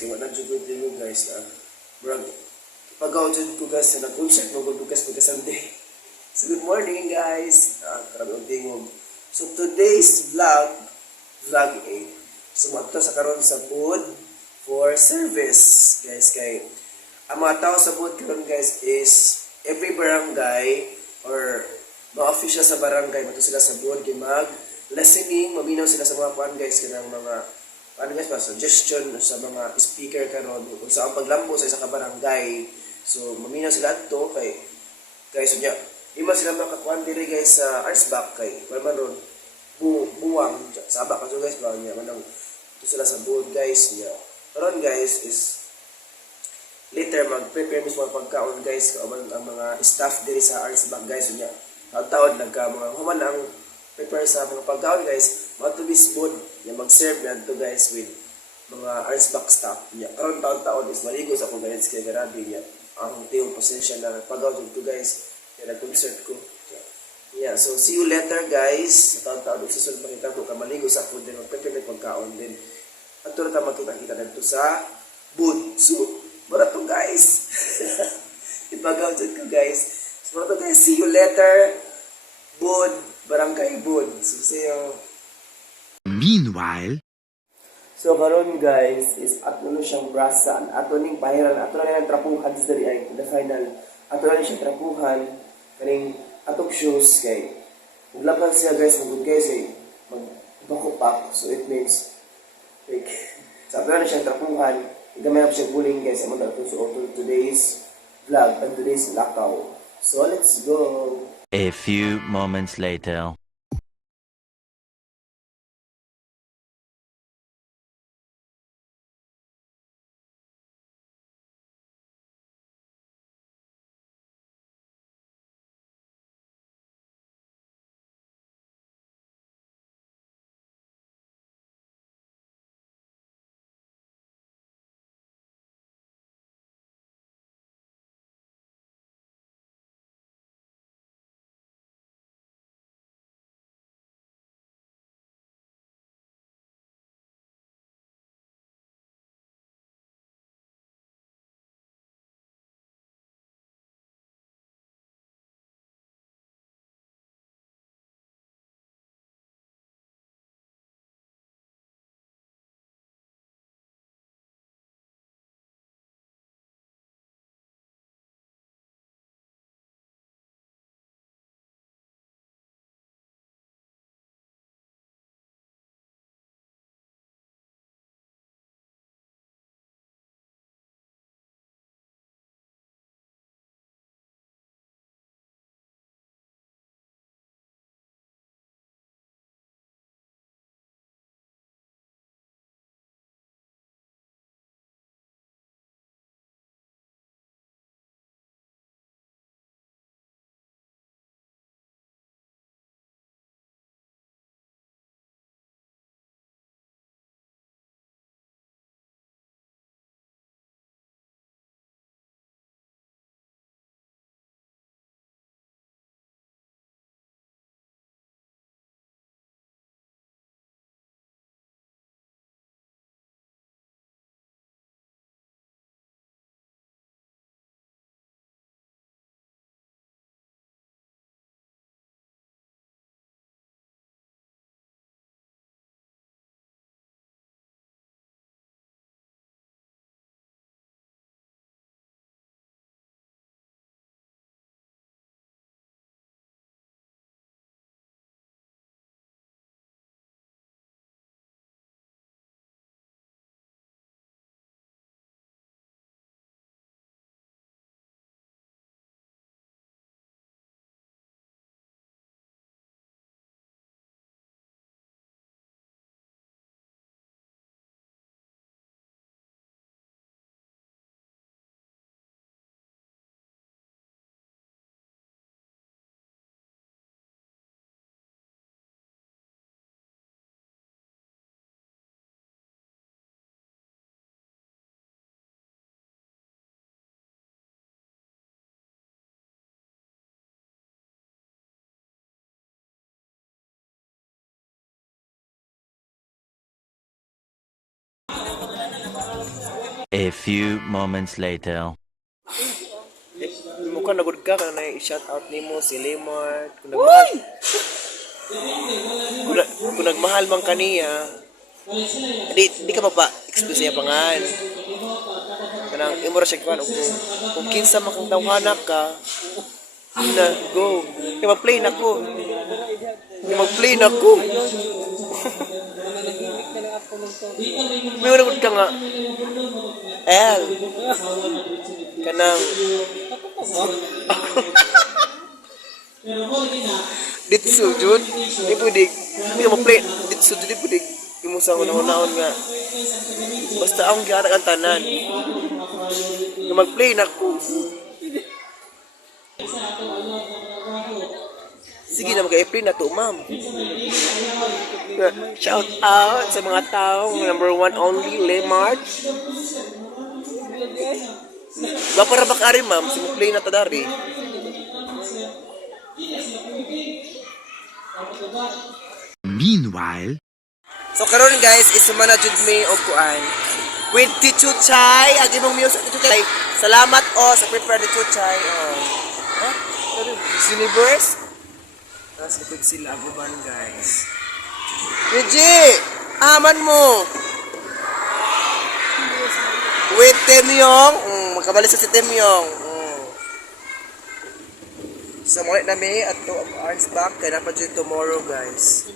kaya wala dyan ko din guys na murag pagaw dyan ko guys na nag-concert mo bukas Sunday. So good morning guys, karami tingog. So today's vlog 8. So magto sa karon sa food for service guys, kay ang mga tao sa food karon guys is every barangay or mga official sa barangay mato sila sa board kay mag listening, maminaw sila sa mga kuan guys, kanang mga suggestion sa mga speaker karon kung saan paglambo sa isa ka barangay. So maminaw sila adto kay guys unya di man sila makakuan diri guys sa Arsback kay wala man ron buwang sabak kaso guys ba niya manang ito sila sa board guys niya. Karon guys is later mag-prepare mismo ang pagkaon guys kauban ang mga staff diri sa Arsback guys unya. Taon nagka mga human ang prepare sa mga pagkaon guys, mga tubis board na mag-serve na ito guys with mga Arsback staff niya. Karon taon is maligo sa akong guys kaya grabe niya ang tiyong pasensya na nagpagaw dito guys kaya nag-concert ko. Yeah, so see you later guys. Sa taon susunod makita ko ka maligo sa food din mag-prepare ng pagkaon din. At ito na makita-kita na ito sa boot. So, mara to guys. Ipagaw dito ko guys. So mara to guys, see you later. Bood, barangay Bood. So, see you. Meanwhile, so karon guys is ato na siyang brasan, ato ning pahiran, ato na lang trapuhan sa diri ay the final. Ato na siyang trapuhan kaning atong shoes kay uglapan siya guys, magud guys ay magbakupak. So it means like sa ato na siyang trapuhan, gamay up siya buling guys. Amo na to so today's vlog and today's lakaw. So let's go. a few moments later. A few moments later. Mukha nagod ka na i-shout out nimo si Lemart. Kung nagmahal man kaniya, di ka magpa-express niya pangan. Kanang imura siya kung kung kinsa makang tawhanak ka, na go. Kaya mag-play na ko. Mag-play na ko. May unagod ka nga. L. Kanang Ditsu jud. Di pwede. Hindi ka mag-play. Ditsu jud di pwede. Yung sa unahon nga. Basta ang giharap ang tanan. Mag-play na ko. Sige na mag-play na to, ma'am. Shout out sa mga taong number 1 only, Lemart. Bapara bakari, ma'am. Si mag-play na tadari. Meanwhile. So karon guys, isumana jud mi og kuan. With Tichu Chai, ag imong music Tichu Chai. Salamat sa prepare Tichu Chai. Ha? Universe. Tapos ipig sila aguban guys. Reggie! Aman mo! With Temyong. Magkabalik sa si Temyong. So mulit nami at to Arns back kaya na pa dyan tomorrow guys.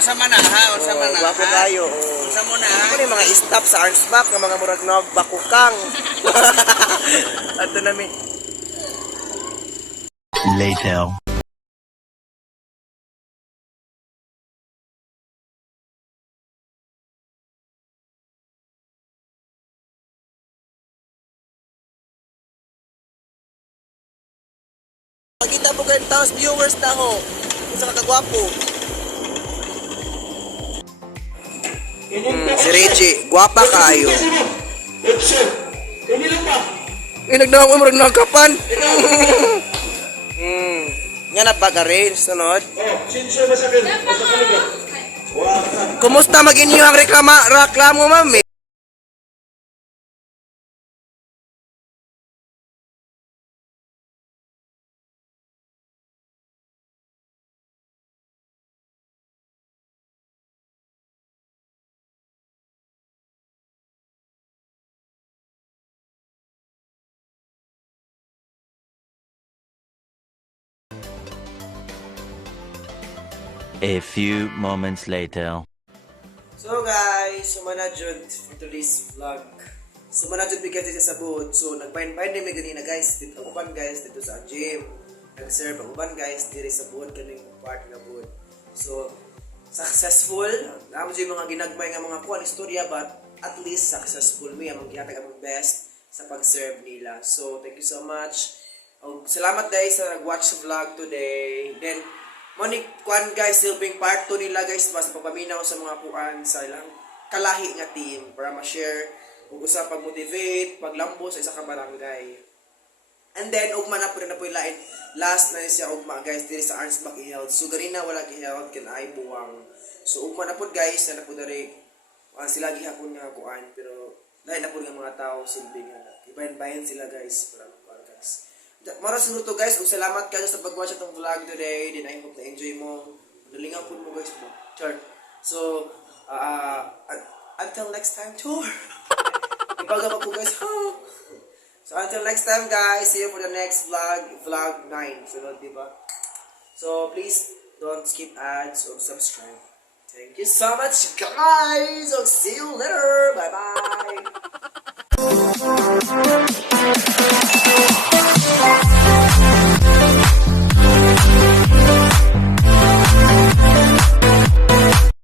Sama na ha, sama na. Wako tayo. Sama na. Ano yung mga stop sa Arns back ng mga murag na bakukang. At to nami. Later. Makita po kayo 1,000 viewers na ho. Isa kakagwapo. Si Reggie, gwapa kayo. Nagdawang umrag ng kapan. Nga na pag-arrange, sunod. Kumusta mag-inyo ang reklamo, mami? A few moments later. So guys, sumana jud for today's vlog. Sumana jud bigas dito sa boot. So nagpain-pain din mi ganina guys. Dito uban guys dito sa gym. Nag-serve ang uban guys diri sa boot kaning part nga boot. So successful. Amo jud mga ginagmay nga mga kuan istorya but at least successful mi among gihatag among best sa pag-serve nila. So thank you so much. Salamat guys sa nag-watch sa vlog today. Then Monic kuan guys, silbing part 2 nila guys basta pagpaminaw sa mga kuan sa ilang kalahi nga team para ma-share ug usa pag-motivate, paglambo sa isa ka barangay. And then ugma na pud na po lain. Last na siya ugma guys diri sa Arnsbach i-held. So ganina wala gi-held kin ay buwang. So ugma na pud guys na pud dari sila gihapon nga kuan pero dahil na pud nga mga tao silbing nga. Ibayan-bayan sila guys para kuan guys. Maras siguro to guys, salamat kayo sa pag-watch itong vlog today. Then I hope na enjoy mo. Nalingaw po mo guys mo. Char. So, until next time, tour. Ipaga po guys. So, until next time guys, see you for the next vlog, vlog 9. Sunod, diba? So, please don't skip ads or subscribe. Thank you so much guys. I'll see you later. Bye-bye.